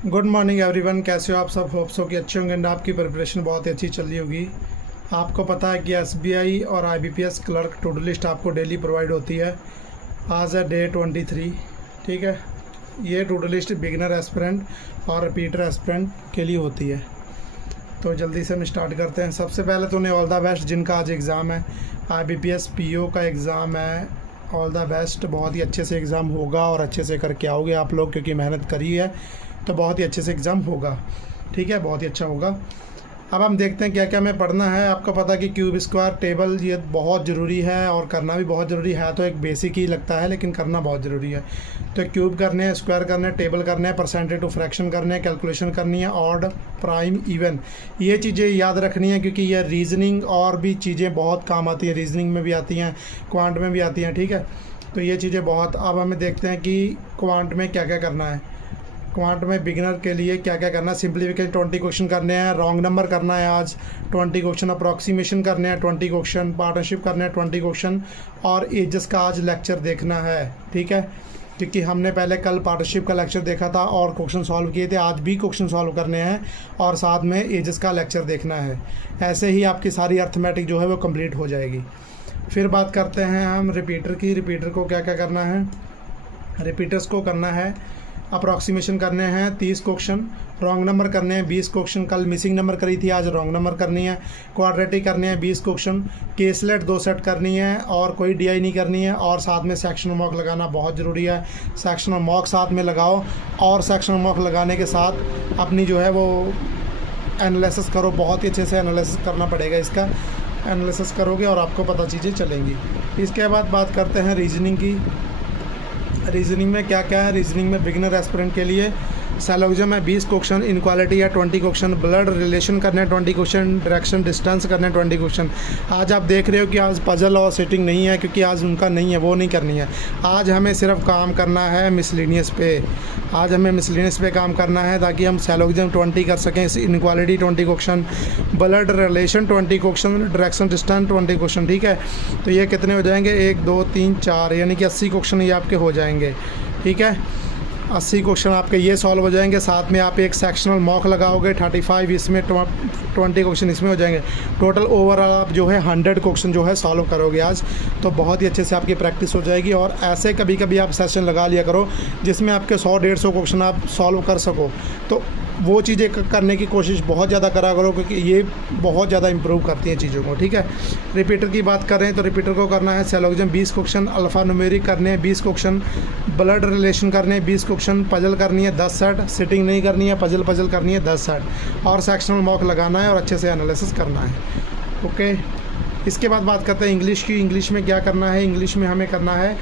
Good morning everyone, कैसे हो आप सब। होप सो कि अच्छे होंगे एंड आपकी प्रिपरेशन बहुत ही अच्छी चल रही होगी। आपको पता है कि एसबीआई और IBPS clerk to do list आपको डेली प्रोवाइड होती है। आज है डे 23, ठीक है। ये to do list beginner aspirant और रिपीटर एस्पिरेंट के लिए होती है। तो जल्दी से हम स्टार्ट करते हैं। सबसे पहले तो उन्हें ऑल द बेस्ट जिनका आज एग्ज़ाम है। आईबीपीएस पीओ का एग्ज़ाम है, ऑल द बेस्ट। बहुत ही अच्छे से एग्ज़ाम होगा और अच्छे से करके आओगे आप लोग, क्योंकि मेहनत करी है तो बहुत ही अच्छे से एग्ज़ाम होगा, ठीक है, बहुत ही अच्छा होगा। अब हम देखते हैं क्या क्या हमें पढ़ना है। आपको पता कि क्यूब स्क्वायर टेबल ये बहुत ज़रूरी है और करना भी बहुत ज़रूरी है। तो एक बेसिक ही लगता है लेकिन करना बहुत ज़रूरी है। तो क्यूब करने हैं, स्क्वायर करने हैं, टेबल करने हैं, परसेंटेज टू फ्रैक्शन करने हैं, कैलकुलेशन करनी है, ऑड प्राइम इवन, ये चीज़ें याद रखनी है क्योंकि ये रीजनिंग और भी चीज़ें बहुत काम आती हैं। रीजनिंग में भी आती हैं, क्वांट में भी आती हैं, ठीक है। तो ये चीज़ें बहुत। अब हमें देखते हैं कि क्वांट में क्या क्या करना है। क्वांट में बिगिनर के लिए क्या क्या करना है। सिंप्लीफिकेशन 20 क्वेश्चन करने हैं, रॉन्ग नंबर करना है आज 20 क्वेश्चन, अप्रॉक्सीमेशन करने हैं 20 क्वेश्चन, पार्टनरशिप करने हैं 20 क्वेश्चन और एजेस का आज लेक्चर देखना है, ठीक है। क्योंकि हमने पहले कल पार्टनरशिप का लेक्चर देखा था और क्वेश्चन सॉल्व किए थे, आज भी क्वेश्चन सॉल्व करने हैं और साथ में एजेस का लेक्चर देखना है। ऐसे ही आपकी सारी अर्थमेटिक जो है वो कंप्लीट हो जाएगी। फिर बात करते हैं हम रिपीटर की। रिपीटर को क्या क्या करना है। रिपीटर्स को करना है, अप्रॉक्सीमेशन करने हैं 30 क्वेश्चन, रॉन्ग नंबर करने हैं 20 क्वेश्चन, कल मिसिंग नंबर करी थी आज रॉन्ग नंबर करनी है, क्वाड्रेटिक करने हैं 20 क्वेश्चन, केसलेट 2 सेट करनी है और कोई डीआई नहीं करनी है और साथ में सेक्शनल मॉक लगाना बहुत ज़रूरी है। सेक्शनल मॉक साथ में लगाओ और सेक्शनल मॉक लगाने के साथ अपनी जो है वो एनालिसिस करो। बहुत ही अच्छे से एनालिसिस करना पड़ेगा इसका। एनालिसिस करोगे और आपको पता चीज़ें चलेंगी। इसके बाद बात करते हैं रीजनिंग की। रीजनिंग में क्या क्या है। रीजनिंग में बिगिनर एस्पिरेंट के लिए सैलोगिज्म है 20 क्वेश्चन, इनक्वालिटी है 20 क्वेश्चन, ब्लड रिलेशन करने हैं 20 क्वेश्चन, डायरेक्शन डिस्टेंस करने हैं 20 क्वेश्चन। आज आप देख रहे हो कि आज पजल और सेटिंग नहीं है क्योंकि आज उनका नहीं है, वो नहीं करनी है। आज हमें सिर्फ काम करना है मिसलिनियस पे। आज हमें मिसलिनियस पे काम करना है ताकि हम सैलोगिज्म 20 कर सकें, inequality 20 question, blood relation 20 question, direction distance 20 question, ठीक है। तो ये कितने हो जाएंगे 1 2 3 4 यानी कि 80 क्वेश्चन ये आपके हो जाएंगे, ठीक है। 80 क्वेश्चन आपके ये सॉल्व हो जाएंगे। साथ में आप एक सेक्शनल मॉक लगाओगे 35, इसमें 20 क्वेश्चन इसमें हो जाएंगे। टोटल ओवरऑल आप जो है 100 क्वेश्चन जो है सॉल्व करोगे आज। तो बहुत ही अच्छे से आपकी प्रैक्टिस हो जाएगी और ऐसे कभी कभी आप सेशन लगा लिया करो जिसमें आपके 100-150 क्वेश्चन आप सॉल्व कर सको। तो वो चीज़ें करने की कोशिश बहुत ज़्यादा करा करो क्योंकि ये बहुत ज़्यादा इंप्रूव करती हैं चीज़ों को, ठीक है। रिपीटर की बात कर रहे हैं तो रिपीटर को करना है सैलोगिज्म 20 क्वेश्चन, अल्फ़ा न्यूमेरिक करने हैं 20 क्वेश्चन, ब्लड रिलेशन करने हैं 20 क्वेश्चन, पजल करनी है 10 सेट, सिटिंग नहीं करनी है, पजल करनी है 10 सेट और सेक्शनल मॉक लगाना है और अच्छे से एनालिसिस करना है, ओके। इसके बाद बात करते हैं इंग्लिश की। इंग्लिश में क्या करना है। इंग्लिश में हमें करना है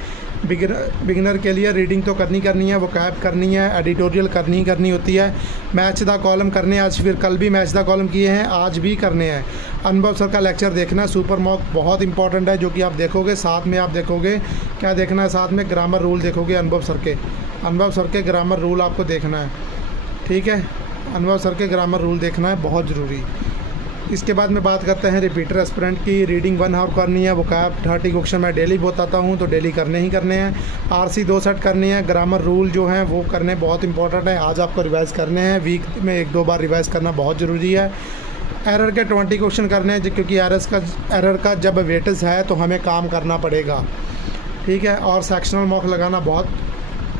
बिगिनर के लिए रीडिंग तो करनी है, वोकैब करनी है, एडिटोरियल करनी होती है, मैच द कॉलम करने आज, फिर कल भी मैच द कॉलम किए हैं, आज भी करने हैं। अनुभव सर का लेक्चर देखना है, सुपर मॉक बहुत इंपॉर्टेंट है जो कि आप देखोगे। साथ में आप देखोगे क्या देखना है, साथ में ग्रामर रूल देखोगे अनुभव सर के ग्रामर रूल आपको देखना है, ठीक है। अनुभव सर के ग्रामर रूल देखना है, बहुत ज़रूरी। इसके बाद में बात करते हैं रिपीटर एस्पिरेंट की। रीडिंग 1 हावर करनी है, वोकैब 30 क्वेश्चन मैं डेली बताता हूँ तो डेली करने ही करने हैं। आरसी 2 सेट करनी है, ग्रामर रूल जो हैं वो करने बहुत इंपॉर्टेंट है, आज आपको रिवाइज़ करने हैं। वीक में 1-2 बार रिवाइज़ करना बहुत ज़रूरी है। एरर के 20 क्वेश्चन करने हैं क्योंकि एरर का जब वेटेज है तो हमें काम करना पड़ेगा, ठीक है। और सेक्शनल मॉक लगाना बहुत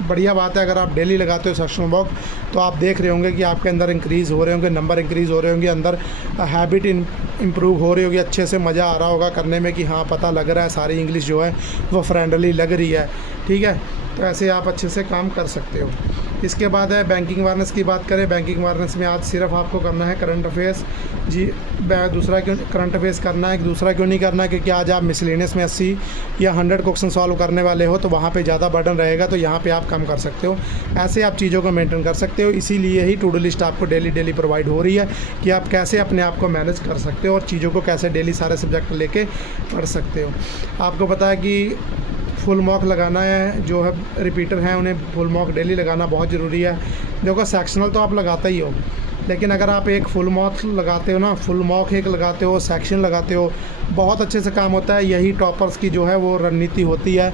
बढ़िया बात है। अगर आप डेली लगाते हो सेक्शनल मॉक तो आप देख रहे होंगे कि आपके अंदर इंक्रीज़ हो रहे होंगे, नंबर इंक्रीज़ हो रहे होंगे, अंदर हैबिट इम्प्रूव हो रही होगी, अच्छे से मज़ा आ रहा होगा करने में कि हाँ पता लग रहा है, सारी इंग्लिश जो है वो फ्रेंडली लग रही है, ठीक है। तो ऐसे आप अच्छे से काम कर सकते हो। इसके बाद है बैंकिंग अवेयरनेस की बात करें। बैंकिंग अवेयरनेस में आज सिर्फ आपको करना है करंट अफेयर्स जी। दूसरा क्यों करंट अफेयर्स करना है, दूसरा क्यों नहीं करना है, क्योंकि आज आप मिसलेनियस में 80 या 100 क्वेश्चन सॉल्व करने वाले हो तो वहाँ पे ज़्यादा बर्डन रहेगा, तो यहाँ पे आप कम कर सकते हो। ऐसे आप चीज़ों को मेंटेन कर सकते हो। इसीलिए ही टू डू लिस्ट आपको डेली प्रोवाइड हो रही है कि आप कैसे अपने आप को मैनेज कर सकते हो और चीज़ों को कैसे डेली सारे सब्जेक्ट लेके पढ़ सकते हो। आपको पता है कि फुल मॉक लगाना है, जो है रिपीटर हैं उन्हें फुल मॉक डेली लगाना बहुत ज़रूरी है। देखो सेक्शनल तो आप लगाते ही हो, लेकिन अगर आप एक फुल मॉक लगाते हो ना, फुल मॉक एक लगाते हो, सेक्शन लगाते हो, बहुत अच्छे से काम होता है। यही टॉपर्स की जो है वो रणनीति होती है।